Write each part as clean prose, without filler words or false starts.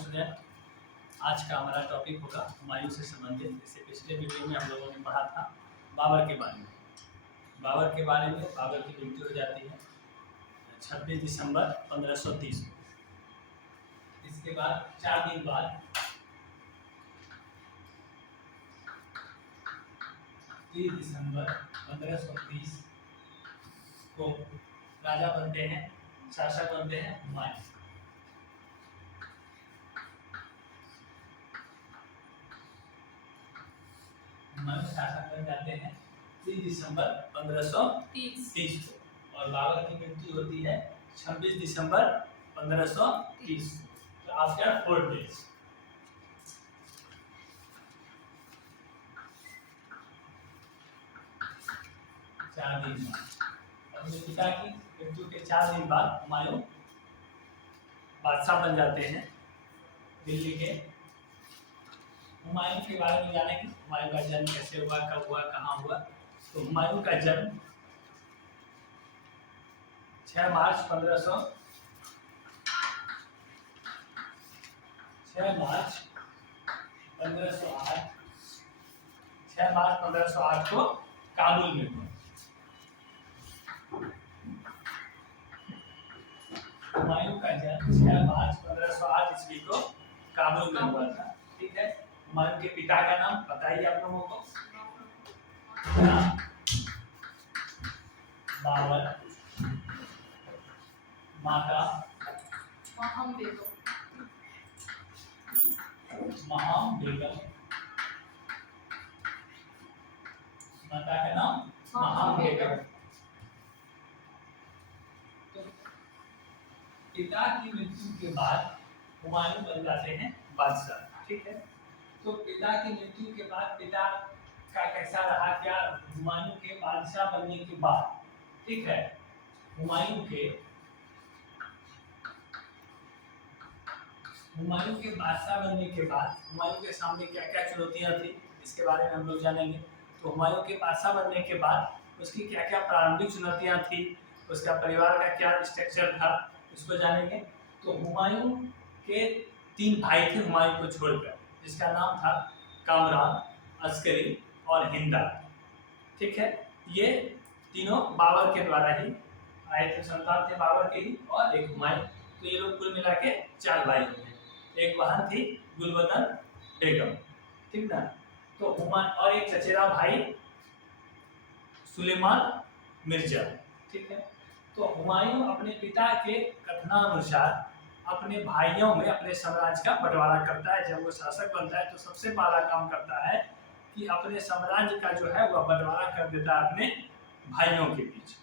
Student, आज का हमारा टॉपिक होगा हुमायूं से संबंधित। इससे पिछले वीडियो में हम लोगों ने पढ़ा था बाबर के बारे में। बाबर के बारे में बाबर की मृत्यु हो जाती है 26 दिसंबर 1530 को। इसके बाद 4 दिन बाद 30 दिसंबर 1530 को राजा बनते हैं, शासक बनते हैं हुमायूं। हुमायूं शासक बन जाते हैं 30 दिसंबर 1530 को और बाबर की मृत्यु होती है 26 दिसंबर 1530 तो आफ्टर 4 डेज। अपने पिता की मृत्यु के 4 दिन बाद हुमायूं बादशाह बन जाते हैं दिल्ली के। हुमायूं के बारे में जानेंगे, हुमायूं का जन्म कैसे हुआ, कब हुआ, कहाँ हुआ। तो हुमायूं का जन्म 6 मार्च 1508 को काबुल में हुआ। हुमायूं का जन्म 6 मार्च 1508 ईस्वी को काबुल में हुआ था। ठीक है। हुमायूं के पिता का नाम बताइए आप लोगों को। बाबर, माता महम बेगम, माता का नाम महम बेगम। तो पिता की मृत्यु के बाद हुमायूं बन जाते हैं बादशाह। ठीक है। तो पिता की मृत्यु के बाद पिता का कैसा रहा, क्या हुमायूं के बादशाह बनने के बाद, ठीक है, हुमायूं के बादशाह बनने के बाद हुमायूं के सामने क्या क्या चुनौतियां थी, इसके बारे में हम लोग जानेंगे। तो हुमायूं के बादशाह बनने के बाद उसकी क्या क्या प्रारंभिक चुनौतियां थी, उसका परिवार का क्या स्ट्रक्चर था, इसको जानेंगे। तो हुमायूं के 3 भाई थे हुमायूं को छोड़कर, जिसका नाम था कामरान, अस्करी और हिंदा। ठीक है। ये तीनों बाबर के द्वारा ही आए थे, संतान थे बाबर के ही और एक हुमायूं। तो ये लोग कुल मिला के 4 भाई होंगे। एक बहन थी गुलबदन बेगम, ठीक ना। तो हुमायूं और एक चचेरा भाई सुलेमान मिर्जा। ठीक है। तो हुमायूं अपने पिता के कथनानुसार अपने भाइयों में अपने साम्राज्य का बंटवारा करता है। जब वो शासक बनता है तो सबसे पहला काम करता है कि अपने साम्राज्य का जो है वह बंटवारा कर देता है अपने भाइयों के बीच।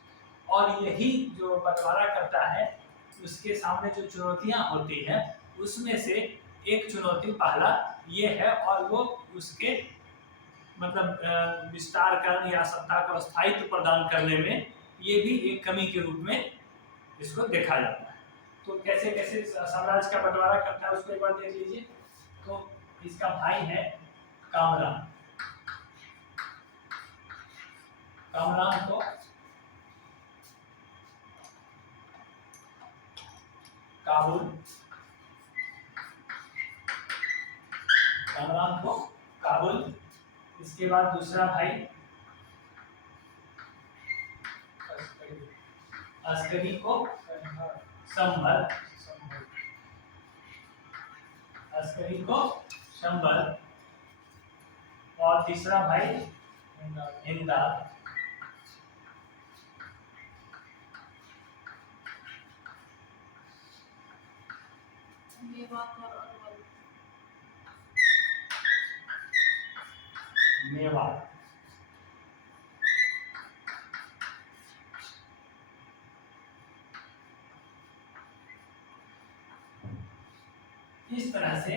और यही जो बंटवारा करता है उसके सामने जो चुनौतियां होती हैं उसमें से एक चुनौती पहला ये है, और वो उसके मतलब विस्तार करने या सत्ता को स्थायित्व प्रदान करने में ये भी एक कमी के रूप में इसको देखा जाता है। तो कैसे कैसे साम्राज्य का बंटवारा करता है उसको एक बार देख लीजिए। तो इसका भाई है कामरान। कामरान को काबुल, कामरान को काबुल। इसके बाद दूसरा भाई अस्करी को संभल, अस्करी को संभल। और तीसरा भाई हिंदा। मेवाड़। इस तरह से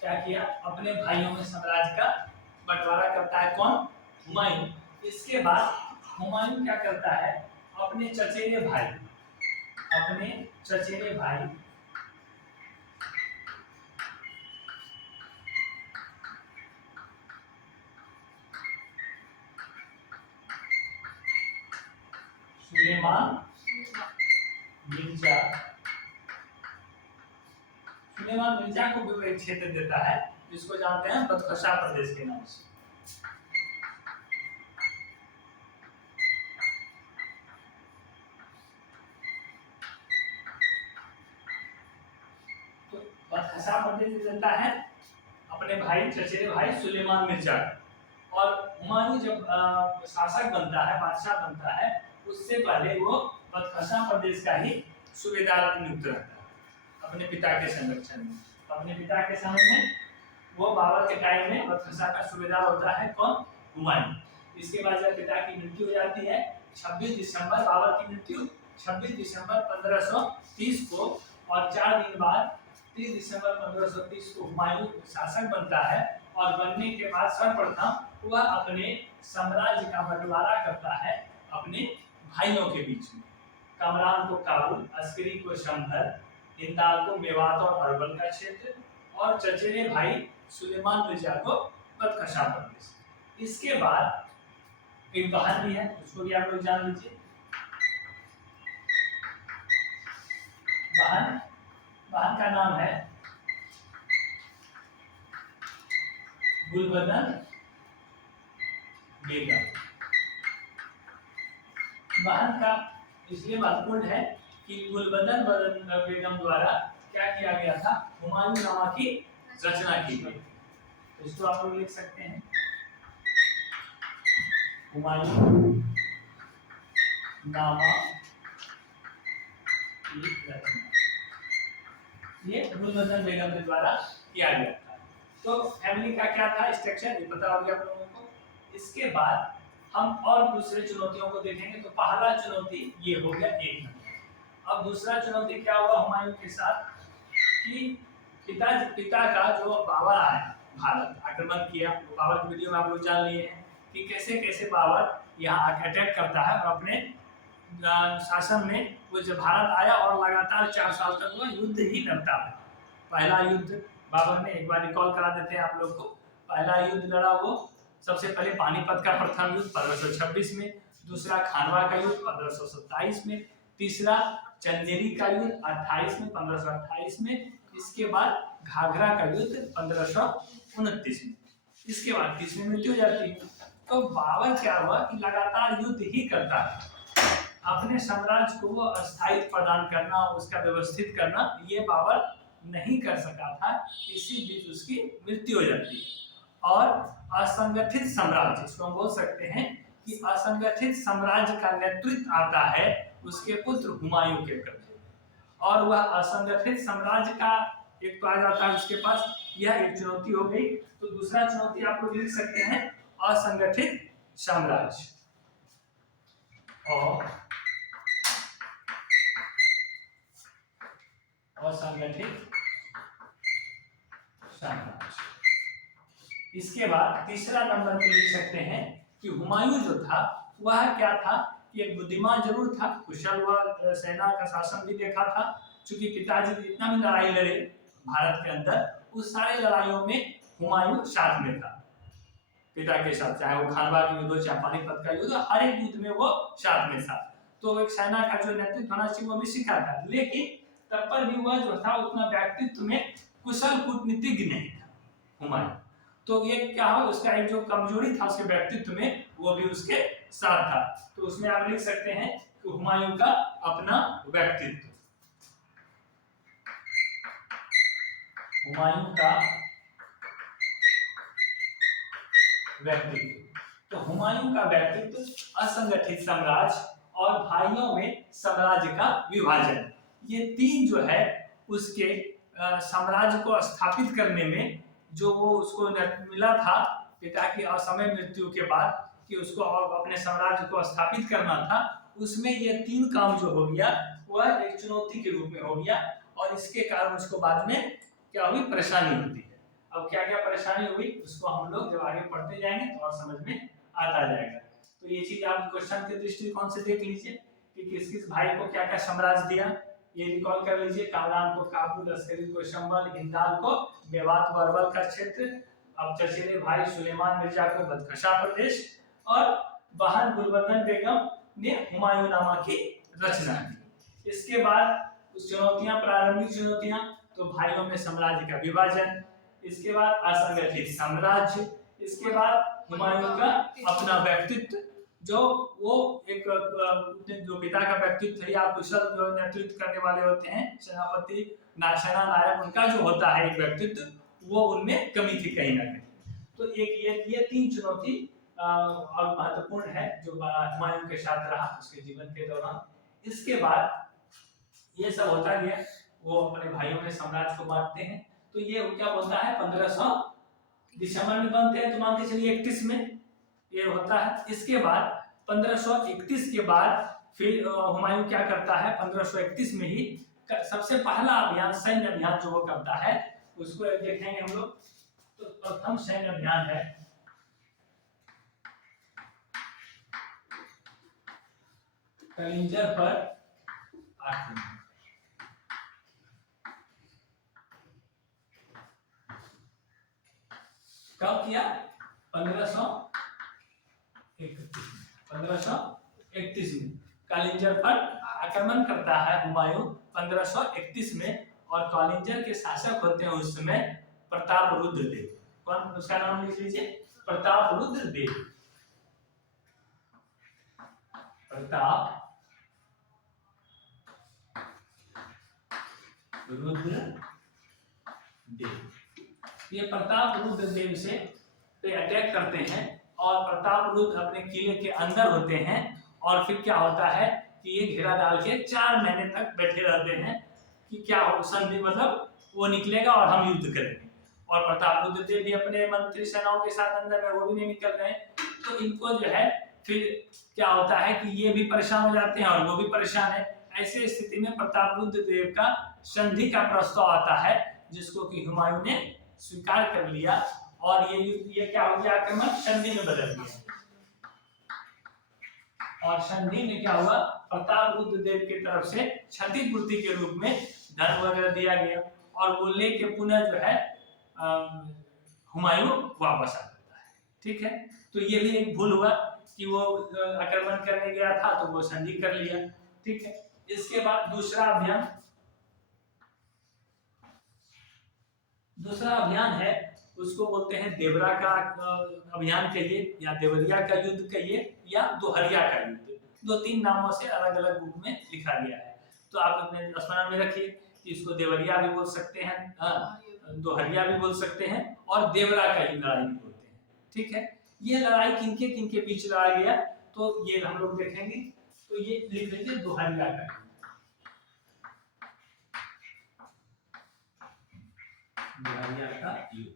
क्या किया, अपने भाइयों में साम्राज्य का बंटवारा करता है कौन, हुमायूं। इसके बाद हुमायूं क्या करता है, अपने चचेरे भाई सुलेमान मिर्जा सुलेमान मिर्जा को भी एक क्षेत्र देता है जिसको जानते हैं बदखशा प्रदेश के नाम से। तो बदखशा प्रदेश देता है अपने भाई चचेरे भाई सुलेमान मिर्जा। और हुमायूं जब शासक बनता है, बादशाह बनता है, उससे पहले वो बदखशा प्रदेश का ही सूबेदार नियुक्त रहता है अपने पिता के संरक्षण में। अपने पिता के समय में वो बाबर के टाइम में बदखशा का सूबेदार होता है कौन? हुमायूं। इसके बाद जब पिता की मृत्यु हो जाती है 26 दिसंबर, बाबर की मृत्यु 26 दिसंबर 1530 को, और 4 दिन बाद 30 दिसंबर 1530 को हुमायूं शासक बनता है। और बनने के बाद सर्वप्रथम वह अपने साम्राज्य का बंटवारा करता है अपने भाइयों के बीच में। कमरान को काबुल, अस्करी को शंभर, हिंदाल को मेवात और अरवल का क्षेत्र, और चचेरे भाई सुलेमान मिर्जा को बदखशा प्रदेश। इसके बाद एक बहन भी है, उसको भी आप लोग जान लीजिए। बहन का नाम है गुलबदन बेगम। बहन का इसलिए महत्वपूर्ण है कि गुलबदन बेगम द्वारा क्या किया गया था? हुमायूं नामा की रचना की गई। तो इसको आप लोग लिख सकते हैं, हुमायूं नामा की रचना, ये गुलबदन बेगम के द्वारा किया गया था। तो फैमिली का क्या था स्ट्रक्चर, ये पता हो गया आप लोगों को। इसके बाद हम और दूसरे चुनौतियों को देखेंगे। तो पहला चुनौती ये हो गया एक नंबर। अब दूसरा चुनौती क्या हुआ हुमायूं के साथ कि पिता का जो बाबर आया भारत आक्रमण किया, तो बाबर की वीडियो में आप लोग जान लिए हैं कि कैसे कैसे बाबर यहाँ अटैक करता है और अपने शासन में वो जब भारत आया और लगातार 4 साल तक वो युद्ध ही लड़ता है। पहला युद्ध बाबर ने एक बार रिकॉल करा देते हैं आप लोग को। पहला युद्ध लड़ा वो सबसे पहले पानीपत का प्रथम युद्ध 1526 में, दूसरा खानवा का युद्ध 1527 में, तीसरा चंदेरी का युद्ध 28 में 1528 में, इसके बाद घाघरा का युद्ध 1529 में। इसके बाद 30 में मृत्यु हो जाती है। तो बाबर क्या हुआ कि लगातार युद्ध ही करता है, अपने साम्राज्य को वो स्थायित्व प्रदान करना, उसका व्यवस्थित करना ये बाबर नहीं कर सका था। इसी बीच उसकी मृत्यु हो जाती है। और असंगठित साम्राज्य, इसको हम बोल सकते हैं कि असंगठित साम्राज्य का नेतृत्व आता है उसके पुत्र हुमायूं के कब्जे। और वह असंगठित साम्राज्य का एक तो आ जाता है उसके पास, यह एक चुनौती हो गई। तो दूसरा चुनौती आप लोग लिख सकते हैं असंगठित साम्राज्य। और असंगठित साम्राज्य। इसके बाद तीसरा नंबर पे लिख सकते हैं कि हुमायूं जो था वह क्या था कि एक बुद्धिमान जरूर था, कुशल व सेना का शासन भी देखा था। क्योंकि पिताजी जितना भी लड़ाई लड़े भारत के अंदर, उस सारे लड़ाइयों में हुमायूं साथ में था पिता के साथ, चाहे वो खानवा की युद्ध हो चाहे पानीपत का युद्ध, हर एक युद्ध में वो साथ में था। तो एक सेना का जो नेतृत्व होना चाहिए वो भी सीखा था। लेकिन तब पर भी वह जो था उतना व्यक्तित्व में कुशल कूटनीतिज्ञ नहीं था हुमायूं। तो ये क्या हो, उसका एक जो कमजोरी था उसके व्यक्तित्व में, वो भी उसके साथ था। तो उसमें आप लिख सकते हैं कि हुमायूं का अपना व्यक्तित्व, हुमायूं का व्यक्तित्व। तो हुमायूं का व्यक्तित्व, असंगठित साम्राज्य और भाइयों में साम्राज्य का विभाजन, ये तीन जो है उसके साम्राज्य को स्थापित करने में जो वो उसको मिला था पिता की असमय मृत्यु के बाद कि उसको अपने साम्राज्य को स्थापित करना था, उसमें ये तीन काम जो हो गया वह एक चुनौती के रूप में हो गया। और इसके कारण उसको बाद में क्या हुई, परेशानी होती है। अब क्या क्या परेशानी हुई उसको हम लोग जब आगे पढ़ते जाएंगे तो और समझ में आता जाएगा। तो ये चीज आप क्वेश्चन के दृष्टिकोण से देख लीजिए कि किस किस भाई को क्या क्या साम्राज्य दिया, ये रिकॉल कर लीजिए। कामरान को काबुल, अस्करी को शंबल, हिंदाल को मेवात व अरवल का क्षेत्र, अब चचेरे भाई सुलेमान मिर्जा को बदखशा प्रदेश, और बहन गुलबदन बेगम ने हुमायूं नामा की रचना की। इसके बाद चुनौतियां, प्रारंभिक चुनौतियां, तो तो भाइयों में साम्राज्य का विभाजन, इसके बाद असंगठित साम्राज्य, इसके बाद हुमायूं का अपना व्यक्तित्व, जो वो एक जो पिता का व्यक्तित्व है या कुशल जो नेतृत्व करने वाले होते हैं सेनापति सेना नायक, उनका जो होता है एक व्यक्तित्व, वो उनमें कमी थी कहीं ना कहीं। तो एक ये तीन चुनौती और महत्वपूर्ण है जो हुमायूं के साथ रहा उसके जीवन के दौरान। इसके बाद ये सब होता गया, वो अपने भाइयों में साम्राज्य को बांटते हैं। तो ये क्या बोलता है 1500 दिसंबर में बनते हैं, तो मान के चलिए 31 में ये होता है। इसके बाद 1531 के बाद फिर हुमायूं क्या करता है 1531 में ही सबसे पहला अभियान सैन्य अभियान जो वो करता है उसको देखेंगे हम लोग। तो प्रथम सैन्य अभियान है कलिंजर पर आक्रमण। कब किया 1531 में कालिंजर पर आक्रमण करता है हुमायूं 1531 में। और कालिंजर के शासक होते हैं उस समय प्रताप रुद्र देव। कौन, उसका नाम लिख लीजिए, प्रताप रुद्र देव। प्रताप रुद्र देव, ये प्रताप रुद्र देव से पे अटैक करते हैं और प्रताप रुद्र अपने किले के अंदर होते हैं। और फिर क्या होता है कि ये घेरा डाल के 4 महीने तक बैठे रहते हैं कि क्या हो संधि, मतलब वो निकलेगा और हम युद्ध करेंगे। और प्रताप रुद्र देव भी अपने मंत्री सेनाओं के साथ अंदर में, वो भी नहीं निकल रहे। तो इनको जो है फिर क्या होता है कि ये भी परेशान हो जाते हैं और वो भी परेशान है। ऐसे स्थिति में प्रताप रुद्र देव का संधि का प्रस्ताव आता है जिसको कि हुमायूं ने स्वीकार कर लिया। और ये क्या हो गया, आक्रमण संधि में बदल गया। और संधि में क्या हुआ, प्रताप रुद्र देव की तरफ से क्षतिपूर्ति के रूप में धन वगैरह दिया गया और वो लेके पुनः जो है हुमायूं वापस आ जाता है। ठीक है, तो ये भी एक भूल हुआ कि वो आक्रमण करने गया था तो वो संधि कर लिया। ठीक है, इसके बाद दूसरा अभियान है, उसको बोलते हैं देवरा का अभियान कहिए या देवरिया का युद्ध कहिए या दोहरिया का युद्ध। 2-3 नामों से अलग अलग बुक में लिखा गया है। तो आप अपने स्मरण में रखिए कि इसको देवरिया भी बोल सकते हैं, दोहरिया भी बोल सकते हैं और देवरा का लड़ाई भी बोलते हैं। ठीक है, ये लड़ाई किनके किनके बीच लड़ा गया तो ये हम लोग देखेंगे। तो ये लिख लीजिए दोहरिया का, दोहरिया का युद्ध।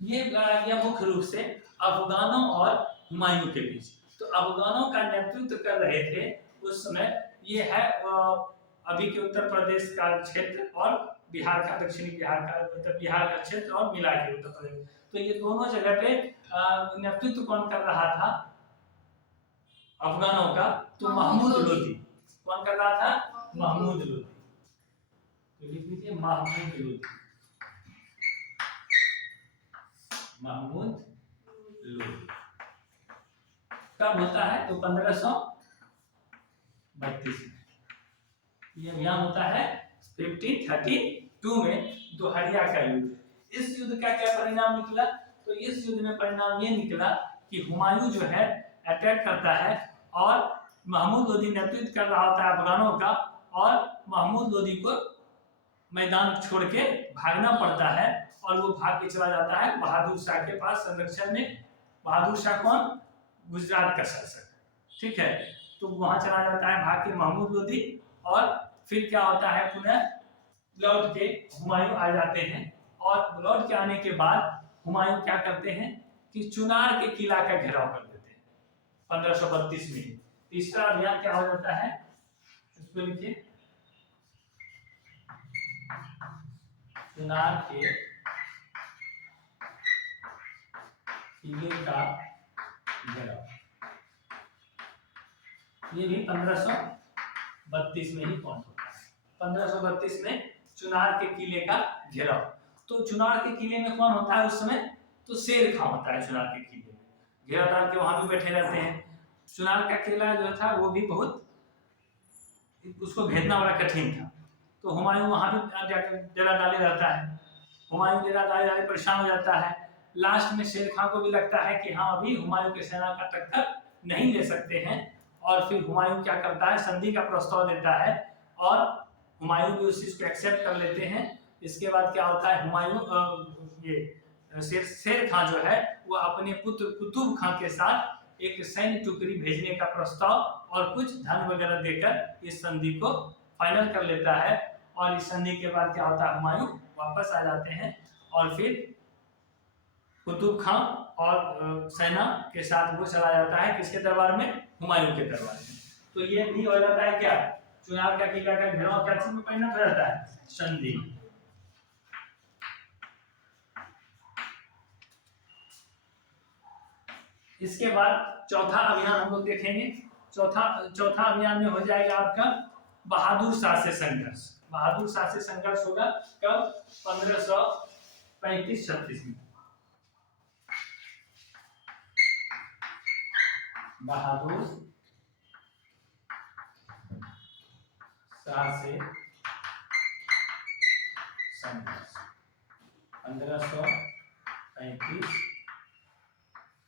ये लड़ाइयां मुख्य रूप से अफगानों और हुमायूं के बीच। तो अफगानों का नेतृत्व कर रहे थे उस समय, ये है अभी के उत्तर प्रदेश का क्षेत्र और बिहार का, दक्षिणी बिहार का, मतलब बिहार का क्षेत्र और मिला के उत्तर प्रदेश। तो ये दोनों जगह पे नेतृत्व कौन कर रहा था अफगानों का, तो महमूद लोदी। कौन कर रहा था, महमूद लोदी। तो लिख लीजिए महमूद लोदी, महमूद लोदी। कब होता है तो 1532 में ये अभियान होता है। 1532 में दोहरिया का युद्ध। इस युद्ध का क्या परिणाम निकला, तो इस युद्ध में परिणाम ये निकला कि हुमायूं जो है अटैक करता है और महमूद लोदी नेतृत्व कर रहा होता है अफगानों का, और महमूद लोदी को मैदान छोड़ के भागना पड़ता है और वो भाग के चला जाता है बहादुर शाह के पास संरक्षण में। बहादुर शाह कौन, गुजरात का शासक। ठीक है, तो वहां चला जाता है भाग के महमूद लोदी। और फिर क्या होता है, पुनः लौट के हुमायूं आ जाते हैं। और लौट के आने के बाद हुमायूं क्या करते हैं कि चुनार के किला का घेराव कर देते हैं 1532 में। तीसरा अभियान क्या हो जाता है, इसको लिखिए, चुनार के किले का घेराव। ये भी 1532 में ही पहुंच होता है। 1532 में चुनार के किले का घेराव। तो चुनार के किले में कौन होता है उस समय, तो शेर खां होता है चुनार के किले में, घेरा डाल के वहां भी बैठे रहते हैं। चुनार का किला जो था वो भी बहुत, उसको भेदना बड़ा कठिन था। तो हुमायूं वहां भी डेरा डाले रहता है। हुमायूं डेरा डाले डाले परेशान हो जाता है। लास्ट में शेर खां को भी लगता है कि हाँ अभी हुमायूं की सेना का टक्कर नहीं ले सकते हैं, और फिर हुमायूं क्या करता है, संधि का प्रस्ताव देता है और हुमायूं भी उस चीज को एक्सेप्ट कर लेते हैं। इसके बाद क्या होता है, हुमायूं ये शेर खां जो है वो अपने पुत्र कुतुब खां के साथ एक सैन्य टुकड़ी भेजने का प्रस्ताव और कुछ धन वगैरह देकर इस संधि को फाइनल कर लेता है। और इस संधि के बाद क्या होता है, हुमायूं वापस आ जाते हैं और फिर कुतुब खां और सेना के साथ वो चला जाता है किसके दरबार में, हुमायूं के दरबार में। तो ये भी हो जाता है क्या, चुनाव का किला का घेराव क्या चीज में परिणत हो जाता है, संधि। इसके बाद चौथा अभियान हम लोग देखेंगे। चौथा अभियान में हो जाएगा आपका बहादुर शाह से संघर्ष। बहादुर शाह से संघर्ष होगा कब, 1535-36 में। बहादुर शाह से संघर्ष 1535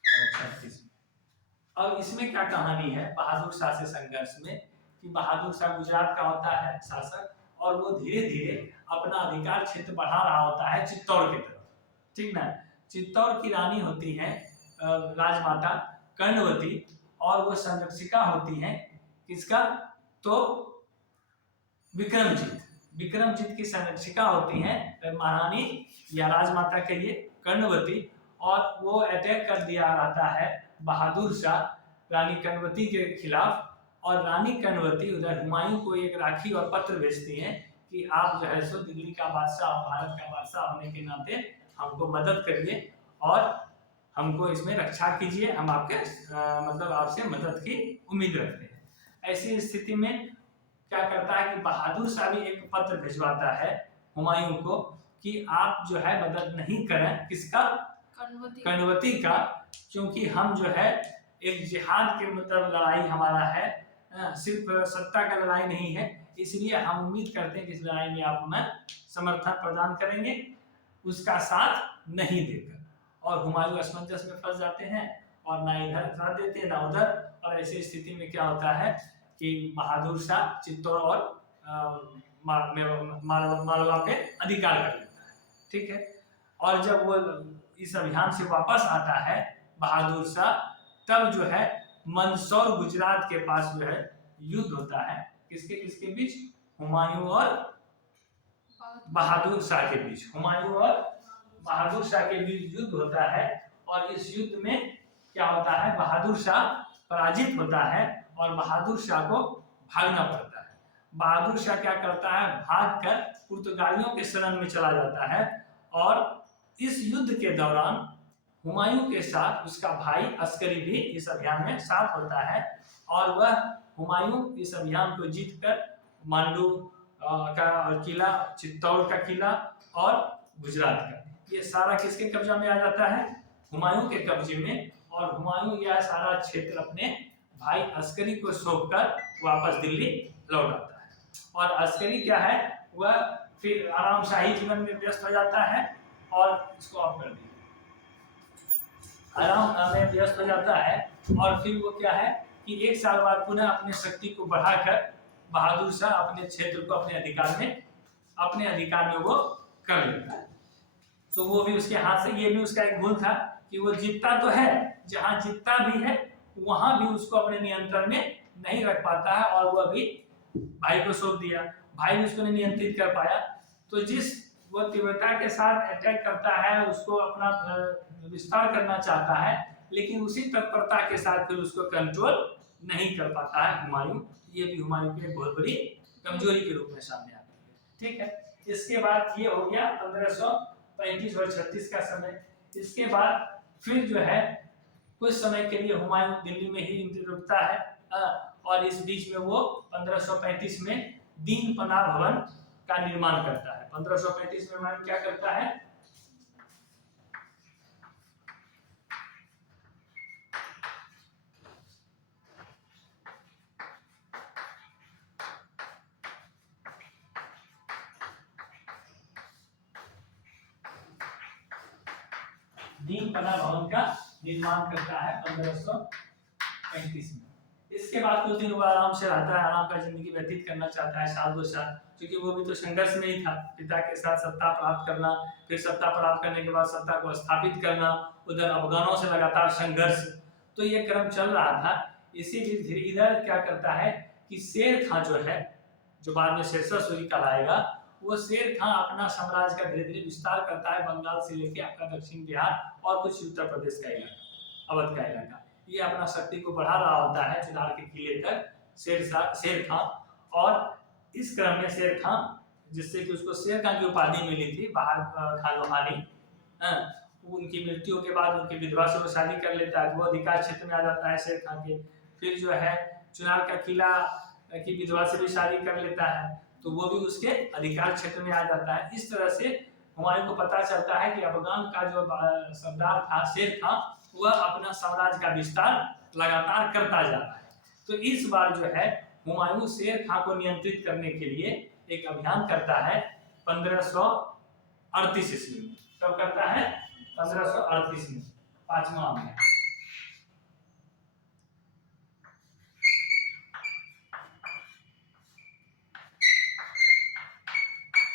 और 36 में। अब इसमें क्या कहानी है बहादुर शाह से संघर्ष में, कि बहादुर शाह गुजरात का होता है शासक, और वो धीरे धीरे अपना अधिकार क्षेत्र बढ़ा रहा होता है चित्तौड़ की तरफ, ठीक ना। चित्तौड़ की रानी होती है राजमाता कर्णवती, और वो संरक्षिका होती है किसका, तो विक्रमजीत की संरक्षिका होती है महारानी या राजमाता के लिए कर्णवती। और वो अटैक कर दिया रहता है बहादुर शाह रानी कर्णवती के खिलाफ, और रानी कर्णवती उधर हुमायूं को एक राखी और पत्र भेजती हैं कि आप जो है सो दिल्ली का बादशाह, भारत का बादशाह होने के नाते हमको मदद करिए और हमको इसमें रक्षा कीजिए, हम आपके मतलब आपसे मदद की उम्मीद रखते हैं। ऐसी स्थिति में क्या करता है कि बहादुर शाह भी एक पत्र भिजवाता है हुमायूं को कि आप जो है मदद नहीं करें, किसका, कर्णवती का, क्योंकि हम जो है एक जिहाद के मतलब लड़ाई हमारा है, सिर्फ सत्ता का लड़ाई नहीं है, इसलिए हम उम्मीद करते हैं कि इस लड़ाई में आप हमें समर्थन प्रदान करेंगे, उसका साथ नहीं देकर। और हुमायूं असमंजस में फंस जाते हैं और ना इधर साथ देते हैं ना उधर, और ऐसी स्थिति में क्या होता है कि बहादुर शाह चित्तौड़ और मालवा पे अधिकार कर लेता है, ठीक है। और जब वो इस अभियान से वापस आता है बहादुर शाह, तब जो है मंदसौर गुजरात के पास जो है युद्ध होता है, किसके किसके बीच, हुमायूं और बहादुर शाह के बीच। हुमायूं और बहादुर शाह के बीच युद्ध होता है, और इस युद्ध में क्या होता है, बहादुर शाह पराजित होता है और बहादुर शाह को भागना पड़ता है। बहादुर शाह क्या करता है, भागकर पुर्तगालियों के शरण में चला जाता है, और इस युद्ध के दौरान हुमायूं के साथ उसका भाई अस्करी भी इस अभियान में साथ होता है, और वह हुमायूं इस अभियान को जीतकर मांडू का किला, चित्तौड़ का किला और गुजरात का, ये सारा किसके कब्जा में आ जाता है, हुमायूं के कब्जे में। और हुमायूं यह सारा क्षेत्र अपने भाई अस्करी को सौंपकर वापस दिल्ली लौट आता है। और अस्करी क्या है, वह फिर आराम शाही जीवन में व्यस्त हो जाता है, और इसको ऑफ कर दिया, आराम में व्यस्त हो जाता है। और फिर वो क्या है कि एक साल बाद पुनः अपने शक्ति को बढ़ाकर बहादुर शाह अपने क्षेत्र को अपने अधिकार में वो कर लेता है। तो वो भी उसके हाथ से, ये भी उसका एक भूल था कि वो जीतता तो है, जहां जीतता भी है वहां भी उसको अपने नियंत्रण में नहीं रख पाता है, और वो भी भाई को सौंप दिया, भाई भी उसको नहीं नियंत्रित कर पाया। तो जिस वो तीव्रता के साथ अटैक करता है, उसको अपना विस्तार करना चाहता है, लेकिन उसी तत्परता के साथ फिर उसको कंट्रोल नहीं कर पाता है हुमायूं। ये भी हुमायूं की एक बहुत बड़ी कमजोरी के रूप में सामने आती है, ठीक है। इसके बाद ये हो गया 1535 और 36 का समय। इसके बाद फिर जो है कुछ समय के लिए हुमायूं दिल्ली में ही रुकता है, और इस बीच में वो 1535 में दीन पनाह भवन का निर्माण करता है। 1535 में हुमायूं क्या करता है, दीनपना भवन का निर्माण करता है 1535 में। इसके बाद कुछ दिन वो आराम से रहता है, आराम का जिंदगी व्यतीत करना चाहता है, साल 2 साल, क्योंकि वो भी तो संघर्ष में ही था, पिता के साथ सत्ता प्राप्त करना, फिर सत्ता प्राप्त करने के बाद सत्ता को स्थापित करना, उधर अफगानों से लगातार संघर्ष, तो ये क्रम चल रहा था। इसी बीच धीरे इधर क्या करता है कि शेर खां जो है, जो बाद में शेरशाह सूरी कहलाएगा, वो शेर खां अपना साम्राज्य का धीरे धीरे विस्तार करता है, बंगाल से लेके आपका दक्षिण बिहार और कुछ उत्तर प्रदेश का इलाका, अवध का इलाका, ये अपना शक्ति को बढ़ा रहा होता है चुनार के किले तक शेर खां। और इस क्रम में शेर खां, जिससे कि उसको शेर खां की उपाधि मिली थी बहार खान लोहानी, उनकी मृत्यु के बाद उनकी विधवा से वो शादी कर लेता है, वो अधिकार क्षेत्र में आ जाता है शेर खां के। फिर जो है चुनार का किला की विधवा से भी शादी कर लेता है, तो वो भी उसके अधिकार क्षेत्र में आ जाता है। इस तरह से हुमायूं को पता चलता है कि अफगान का जो सरदार था शेर खां, वह अपना साम्राज्य का विस्तार लगातार करता जा रहा है। तो इस बार जो है हुमायूं शेर खां को नियंत्रित करने के लिए एक अभियान करता है 1538 ईस्वी में। कब करता है? 1538 में, 5वां अभियान।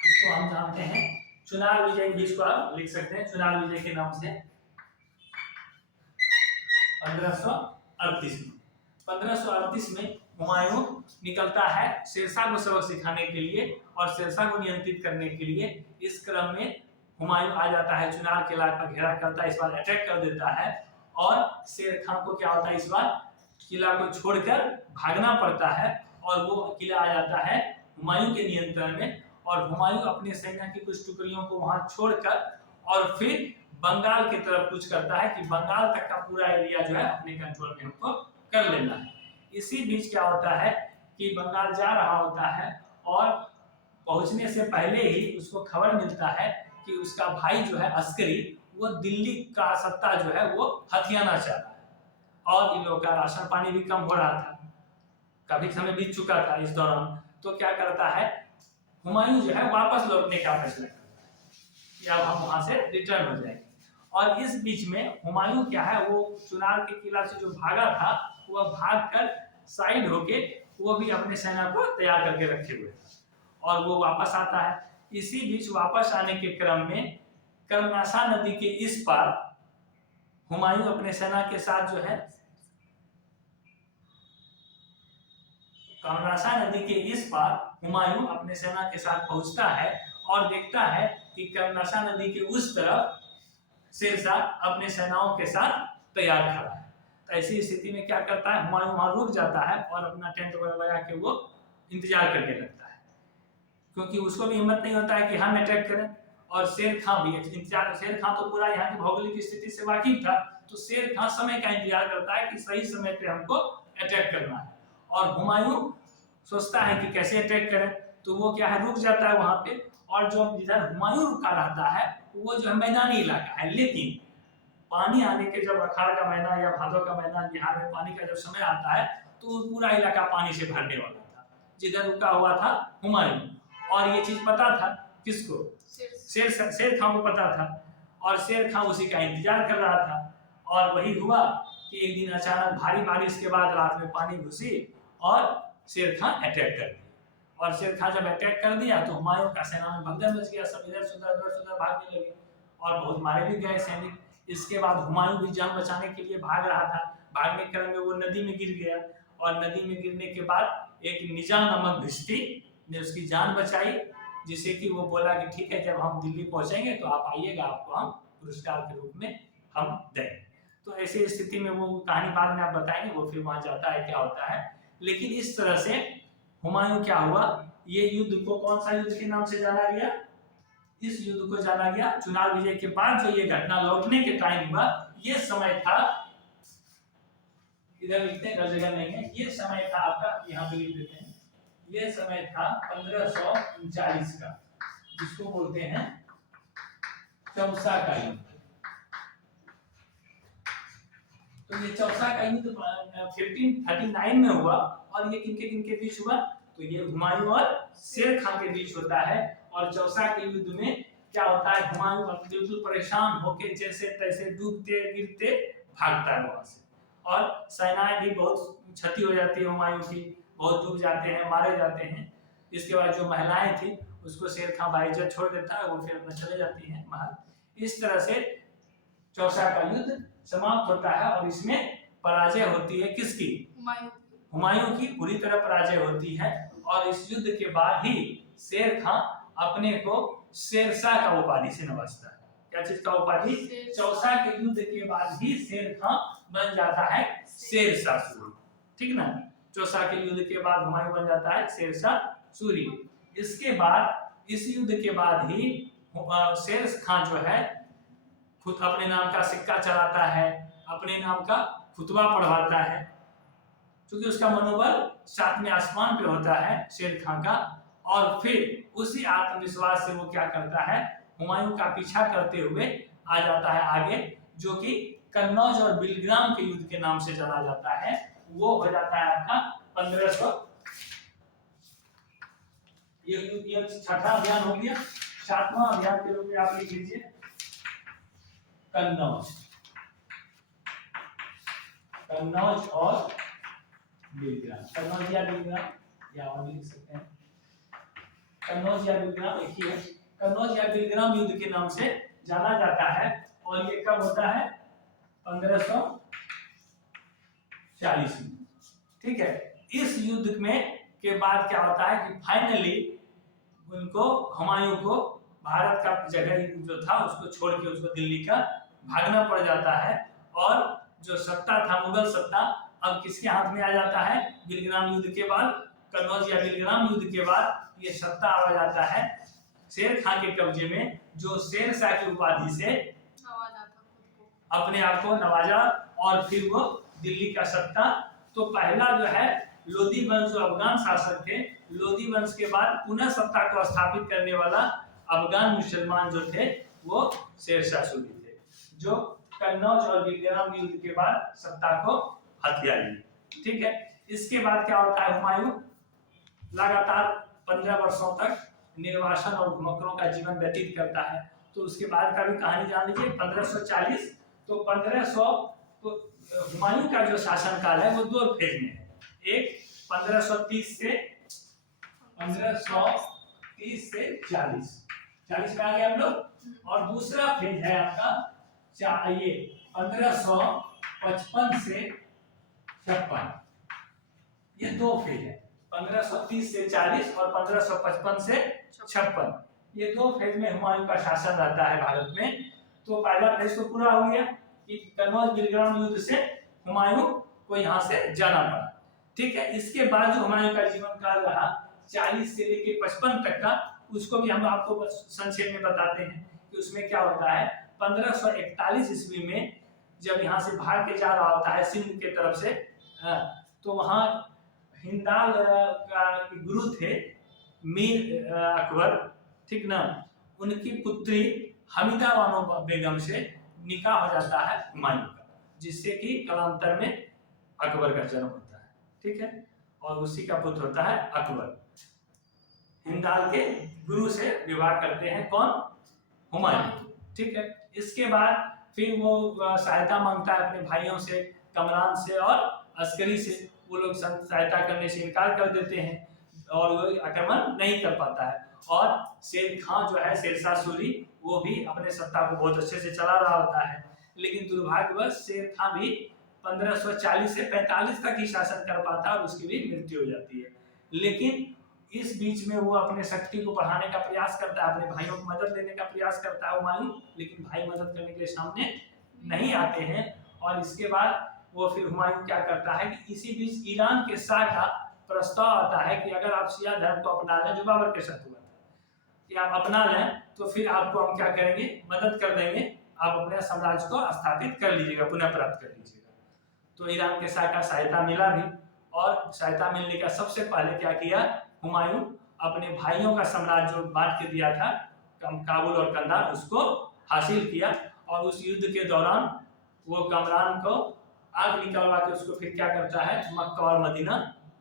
इसको हम जानते हैं चुनार विजय भी, इसको आप लिख सकते हैं चुनार विजय के नाम से। 1538 में 1538 में हुमायूं निकलता है शेरशाह को सबक सिखाने के लिए और शेरशाह को नियंत्रित करने के लिए। इस क्रम में हुमायूं आ जाता है, चुनार किला का घेरा करता है, इस बार अटैक कर देता है और शेर खां को क्या होता है, इस बार किला को छोड़कर भागना पड़ता है और वो किला आ जाता है हुमायूं के नियंत्रण में। और हुमायूं अपने सेना की कुछ टुकड़ियों को वहां छोड़कर और फिर बंगाल की तरफ कुछ करता है कि बंगाल तक का पूरा एरिया जो है अपने कंट्रोल में हमको कर लेना है। इसी बीच क्या होता है कि बंगाल जा रहा होता है और पहुंचने से पहले ही उसको खबर मिलता है कि उसका भाई जो है अस्करी, वो दिल्ली का सत्ता जो है वो हथियाना चाहता है और इन लोगों का राशन पानी भी कम हो रहा था, काफी समय बीत चुका था इस दौरान। तो क्या करता है हुमायूं जो है वापस लौटने का फैसला करता है कि अब हम वहां से रिटर्न हो जाएंगे। और इस बीच में हुमायूं क्या है, वो चुनार के किला से जो भागा था वह भागकर साइड होके वो भी अपने सेना को तैयार करके रखे हुए और वो वापस आता है। इसी बीच वापस आने के क्रम में कर्मनाशा नदी के इस पार हुमायूं अपने सेना के साथ जो है कर्मनाशा नदी के इस पार हुमायूं अपने सेना के साथ पहुंचता है और देखता है कि कर्मनाशा नदी के उस तरफ शेरशाह अपने सेनाओं के साथ तैयार खड़ा है। तो ऐसी स्थिति में क्या करता है हुमायूं वहां रुक जाता है और अपना टेंट वगैरह लगा के वो इंतजार करने लगता है, क्योंकि उसको भी हिम्मत नहीं होता है कि हम अटैक करें। और शेर खां भी इंतजार, शेर खां तो पूरा यहाँ की भौगोलिक स्थिति से वाकिफ था, तो शेर खां समय का इंतजार करता है कि सही समय पे हमको अटैक करना है। और हुमायूं सोचता है कि कैसे अटैक करें, तो वो क्या है रुक जाता है वहां पे। और जो जिधर हुमायूं रुका रहता है वो जो है मैदानी इलाका है, लेकिन पानी आने के जब अखाड़ का महीना या भादों का महीना बिहार में पानी का जब समय आता है तो पूरा इलाका पानी से भरने वाला था जिधर रुका हुआ था हुमायूं। और ये चीज पता था किसको? शेर खां को पता था और शेर खां उसी का इंतजार कर रहा था। और वही हुआ कि एक दिन अचानक भारी बारिश के बाद रात में पानी घुसी और शेर खां अटैक कर दिया। और शेर खां जब अटैक कर दिया तो हुमायूं का सेना में भगदड़ मच गया, सब इधर उधर भागने लगे और बहुत मारे भी गए सैनिक। इसके बाद हुमायूं भी जान बचाने के लिए भाग रहा था, भागने के क्रम में वो नदी में गिर गया और नदी में गिरने के बाद एक निजाम नामक भिश्ती ने उसकी जान बचाई, जिससे कि वो बोला कि ठीक है जब हम दिल्ली पहुंचेंगे तो आप आइएगा, आपको हम पुरस्कार के रूप में हम देंगे। तो ऐसी स्थिति में वो कहानी बाद में आप बताएंगे, वो फिर वहां जाता है क्या होता है। लेकिन इस तरह से हुमायूं क्या हुआ, ये युद्ध को कौन सा युद्ध के नाम से जाना गया? इस युद्ध को जाना गया चुनार विजय के बाद जो ये घटना लौटने के टाइम हुआ, ये समय था, इधर लिखते हैं हर जगह नहीं है, ये समय था आपका, यहाँ पे लिख देते हैं, ये समय था 1539 का, जिसको बोलते हैं चौसा का युद्ध। तो ये चौसा का युद्ध 1539 में हुआ और ये किनके बीच हुआ? तो ये हुमायूं और शेर खां के बीच होता है। और चौसा के युद्ध में क्या होता है, हुमायूं बिल्कुल परेशान होके जैसे तैसे डूबते गिरते भागता है वहां से, और सेनाएं भी बहुत क्षति हो जाती है हुमायूं की, बहुत डूब जाते हैं, मारे जाते हैं। इसके बाद जो महिलाएं थी उसको शेर खां बाइज्जत छोड़ देता है, वो फिर अपना चले जाती हैं महल। इस तरह से चौसा का युद्ध समाप्त होता है, और इसमें पराजय होती है किसकी, हुमायूं की पूरी तरह पराजय होती है। और इस युद्ध के बाद ही शेर खां अपने को शेरशाह का उपाधि से नवाजता है। क्या चीज का उपाधि, चौसा के युद्ध के बाद ही शेर खां बन जाता है शेरशाह सूरी, ठीक ना। चौसा के युद्ध के बाद हुमायूं बन जाता है शेरशाह सूरी। इसके बाद इस युद्ध के बाद ही शेर खां जो है खुद अपने नाम का सिक्का चलाता है, अपने नाम का खुतबा पढ़वाता है, क्योंकि उसका मनोबल सातवें आसमान पे होता है शेर खां का। और फिर उसी आत्मविश्वास से वो क्या करता है, हुमायूं का पीछा करते हुए आ जाता है आगे, जो कि कन्नौज और बिलग्राम के युद्ध के नाम से जाना जाता है। वो हो जाता है आपका 1500, ये छठा अभियान हो गया। सातवां अभियान के रूप में आप लिख लीजिए कन्नौज, कन्नौज और बिलग्राम, कन्नौज या बिलग्राम या और लिख सकते हैं, कन्नौज या बिलग्राम एक ही है। कन्नौज या बिलग्राम युद्ध के नाम से जाना जाता है, और ये कब होता है, 1540 में, ठीक है। इस युद्ध में के बाद क्या होता है कि फाइनली उनको, हुमायूं को भारत का जगह जो था उसको छोड़ के उसको दिल्ली का भागना पड़ जाता है, और जो सत्ता था मुगल सत्ता अब किसके हाथ में आ जाता है, बिलग्राम युद्ध के बाद, कन्नौज या बिलग्राम युद्ध के बाद ये सत्ता आ जाता है शेर खां के कब्जे में, जो शेरशाह की उपाधि से अपने आप को नवाजा, और फिर वो दिल्ली का सत्ता। तो पहला जो है लोदी वंश जो अफगान शासक थे, लोदी वंश के बाद पुनः सत्ता को स्थापित करने वाला अफगान मुसलमान जो थे वो शेरशाह सूरी थे, जो कन्नौज और बिलग्राम युद्ध के बाद सत्ता को हथिया लिए, ठीक है। इसके बाद क्या होता है, हुमायूं लगातार 15 वर्षों तक निर्वासन और घुमक्कड़ों का जीवन व्यतीत करता है। तो उसके बाद का भी कहानी जान लीजिए। 1540 तो 1500 तो हुमायूं का जो शासन काल है वो दो फेज में है। एक 1530 से 40 में आ गए हम लोग, और दूसरा फेज है आपका ये 1555 से 56, ये दो फेज है, 1530 से 40 और 1555 से 56, ये दो फेज में हुमायूं का शासन रहता है भारत में। तो पहला फेज तो पूरा हो गया कि कन्नौज बिलग्राम युद्ध से हुमायूं को यहाँ से जाना पड़ा, ठीक है। इसके बाद जो हुमायूं का जीवन काल रहा 40 से लेकर 55 तक का, उसको भी हम आपको संक्षेप में बताते हैं कि उसमें क्या होता है। 1541 ईस्वी में जब यहाँ से भाग के जा रहा होता है सिंध के तरफ से, तो वहाँ हिंदाल का गुरु थे मीर अकबर, ठीक ना, उनकी पुत्री हमीदा बानो बेगम से निकाह हो जाता है हुमायूं का, जिससे कि कालांतर में अकबर का जन्म होता है, ठीक है। और उसी का पुत्र होता है अकबर। हिंदाल के गुरु से विवाह करते हैं कौन, हुमायूं, ठीक है। इसके बाद फिर वो सहायता मांगता है अपने भाइयों से, कमरान से और अस्करी से। वो लोग सहायता करने से इनकार कर देते हैं और वो आक्रमण नहीं कर पाता है। और शेर खां जो है शेरशाह सूरी, वो भी अपने सत्ता को बहुत अच्छे से चला रहा होता है, लेकिन दुर्भाग्यवश शेर खां भी 1540 से 45 तक ही शासन कर पाता है और उसकी भी मृत्यु हो जाती है। लेकिन इस बीच में वो अपने शक्ति को बढ़ाने का प्रयास करता है, अपने भाइयों को मदद देने का प्रयास करता है हुमायूं, लेकिन भाई मदद करने के लिए सामने नहीं आते हैं। और इसके बाद वो फिर हुमायूं क्या करता है कि इसी बीच ईरान के शाह का प्रस्ताव आता है कि अगर आप शिया धर्म को अपना लें, जो बाबर के साथ हुआ था, कि आप अपना लें तो फिर आपको हम क्या करेंगे, मदद कर देंगे, आप अपने साम्राज्य को स्थापित कर लीजिएगा, पुनः प्राप्त कर लीजिएगा। तो ईरान के शाह का सहायता मिला भी, और सहायता मिलने का सबसे पहले क्या किया हुमायूं, अपने भाइयों का साम्राज्य जो बांट के दिया था काबुल और कंधार, उसको हासिल किया। और उस युद्ध के दौरान वो कमरान को आग निकलवा के उसको फिर क्या करता है, मक्का और मदीना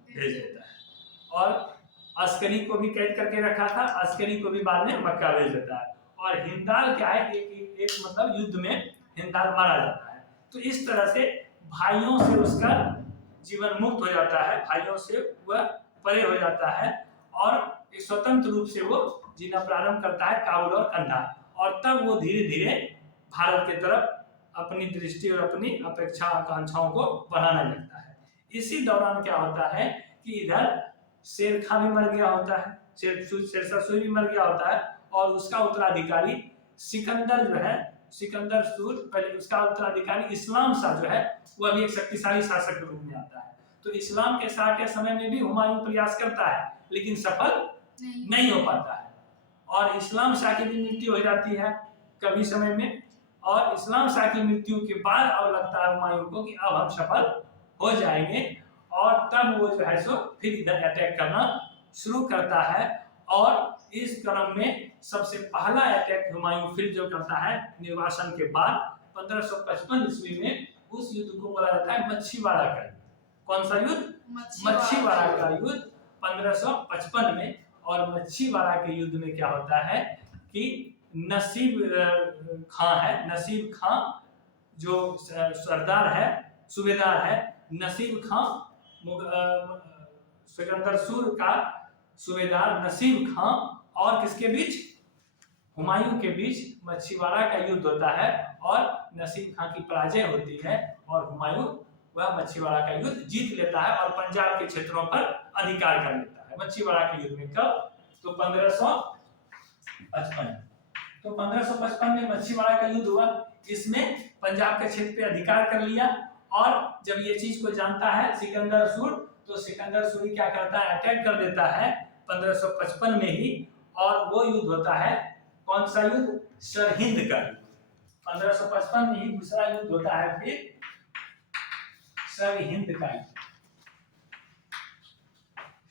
भेज देता है। और अस्करी को भी कैद करके रखा था, अस्करी को भी बाद में मक्का भेज देता है। और हिंदाल क्या है, एक मतलब युद्ध में हिंदाल मारा जाता है। तो इस तरह से भाइयों से उसका जीवन मुक्त हो जाता है, भाइयों से वह परे हो जाता है और एक स्वतंत्र रूप से वो जीना प्रारंभ करता है काबुल और कंधार। और तब वो धीरे धीरे भारत की तरफ अपनी दृष्टि और अपनी अपेक्षा आकांक्षाओं को बढ़ाने लगता है। इसी दौरान क्या होता है कि इधर शेर खां भी मर गया होता है, शेरशाह सूरी भी मर गया होता है और उसका उत्तराधिकारी सिकंदर जो है, सिकंदर सूर पहले उसका उत्तराधिकारी इस्लाम शाह जो है वह भी एक शक्तिशाली शासक के रूप में आता है। तो इस्लाम के शाह के समय में भी हुमायूं प्रयास करता है लेकिन सफल नहीं हो पाता है और इस्लाम शाह की भी मृत्यु हो जाती है कभी समय में। और इस्लाम शाह की मृत्यु के बाद अब लगता है हुमायूं को कि अब हम सफल हो जाएंगे और तब वो जो है सो फिर इधर अटैक करना शुरू करता है। और इस क्रम में सबसे पहला अटैक हुमायूं फिर जो करता है निर्वासन के बाद 1555 ईस्वी में, उस युद्ध को बोला जाता है मच्छीवाड़ा का युद्ध। कौन सा युद्ध? मच्छीवाड़ा का युद्ध 1555 में। और मच्छीवाड़ा के युद्ध में क्या होता है कि नसीब खां है, नसीब खां जो सरदार है, सूबेदार है, नसीब खां सिकंदर सूर का सूबेदार नसीब खां और किसके बीच? हुमायूं के बीच मच्छीवाड़ा का युद्ध होता है और नसीब खां की पराजय होती है और हुमायूं वह मच्छीवाड़ा का युद्ध जीत लेता है और पंजाब के क्षेत्रों पर अधिकार कर लेता है। मच्छीवाड़ा के युद्ध में कब? तो 1555। तो 1555 में मच्छीवाड़ा का युद्ध हुआ, इसमें पंजाब के क्षेत्र पे अधिकार कर लिया। और जब ये चीज को जानता है सिकंदर सूर, तो सिकंदर सूरी क्या करता है? अटैक कर देता है 1555 में ही। और वो युद्ध होता है कौन सा युद्ध? सरहिंद का युद्ध। 1555 में ही दूसरा युद्ध होता है फिर सरहिंद का युद्ध।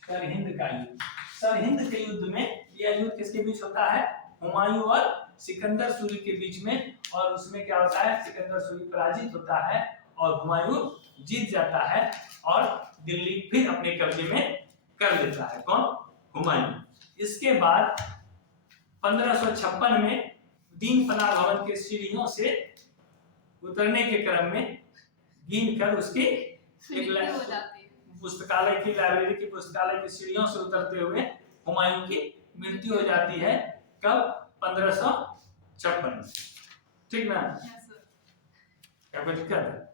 सरहिंद का युद्ध, सरहिंद के युद्ध में यह युद्ध किसके बीच होता है? हुमायूं और सिकंदर सूरी के बीच में। और उसमें क्या होता है? सिकंदर सूरी पराजित होता है और हुमायूं जीत जाता है और दिल्ली फिर अपने कब्जे में कर लेता है। कौन? हुमायूं। इसके बाद 1556 में दीन पनाह भवन के सीढ़ियों से उतरने के क्रम में गिन कर उसकी पुस्तकालय की लाइब्रेरी की पुस्तकालय की सीढ़ियों से उतरते हुए हुमायूं की मृत्यु हो जाती है। कब? 1556 में। ठीक ना? क्या कोई दिक्कत है?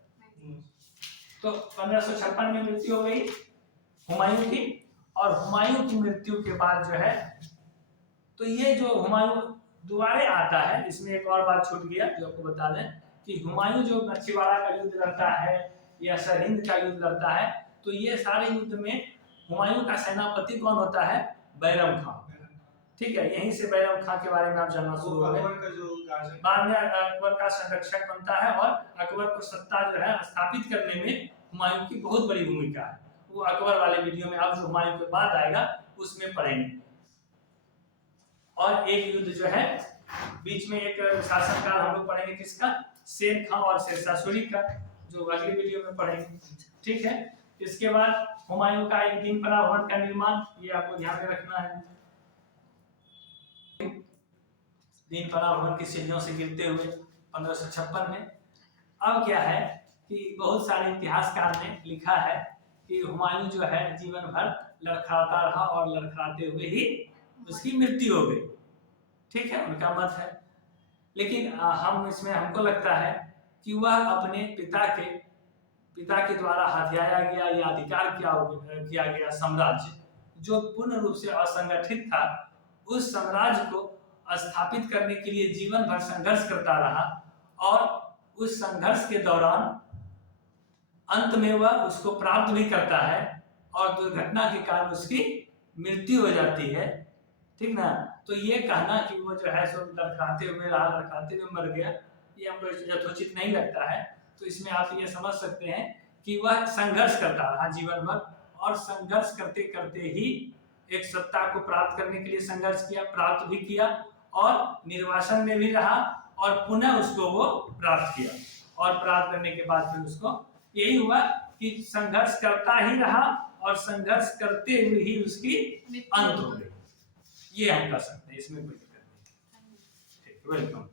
तो 1556 में मृत्यु हो गई हुमायूं की। और हुमायूं की मृत्यु के बाद जो है, तो ये जो हुमायूं दोबारा आता है, इसमें एक और बात छूट गया जो आपको बता दें कि हुमायूं जो मच्छीवाड़ा का युद्ध लड़ता है या सरहिंद का युद्ध लड़ता है, तो ये सारे युद्ध में हुमायूं का सेनापति कौन होता है? बैरम खां। ठीक है, यहीं से बैरम खां के बारे में आप जानना शुरू हो गए। बाद में अकबर का संरक्षक बनता है और अकबर को सत्ता जो है स्थापित करने में हुमायूं की बहुत बड़ी भूमिका है। वो अकबर वाले वीडियो में अब जो हुमायूं के बाद आएगा उसमें पढ़ेंगे। और एक युद्ध जो है बीच में एक शासनकाल हम लोग पढ़ेंगे किसका? शेर खां और शेरशाह सूरी का, जो अगले वीडियो में पढ़ेंगे। ठीक है, इसके बाद हुमायूं का एक दीन पनाह भवन का निर्माण, ये आपको ध्यान में रखना है। दीन पनाह भवन की सीढ़ियों से गिरते हुए 1556 में। अब क्या है कि बहुत सारे इतिहासकार ने लिखा है कि हुमायूं जो है जीवन भर लड़खड़ाता रहा और लड़खड़ाते हुए ही उसकी मृत्यु हो गई। ठीक है, उनका मत है। लेकिन हम इसमें हमको लगता है कि वह अपने पिता के द्वारा हथियाया गया या अधिकार किया गया साम्राज्य, जो पूर्ण रूप से असंगठित था, उस साम्राज्य को स्थापित करने के लिए जीवन भर संघर्ष करता रहा। और उस संघर्ष के दौरान अंत में वह उसको प्राप्त भी करता है और दुर्घटना के कारण उसकी मृत्यु हो जाती है। ठीक ना? तो ये कहना कि वो जो है सो लड़खड़ाते हुए रहा, लड़खड़ाते हुए मर गया, ये हमको यथोचित नहीं लगता है। तो इसमें आप ये समझ सकते हैं कि वह संघर्ष करता रहा जीवन भर और संघर्ष करते करते ही एक सत्ता को प्राप्त करने के लिए संघर्ष किया, प्राप्त भी किया और निर्वासन में भी रहा और पुनः उसको वो प्राप्त किया। और प्राप्त करने के बाद फिर उसको यही हुआ कि संघर्ष करता ही रहा और संघर्ष करते हुए ही उसकी अंत हो गई। ये हम कर सकते हैं, इसमें कोई दिक्कत नहीं। वेलकम।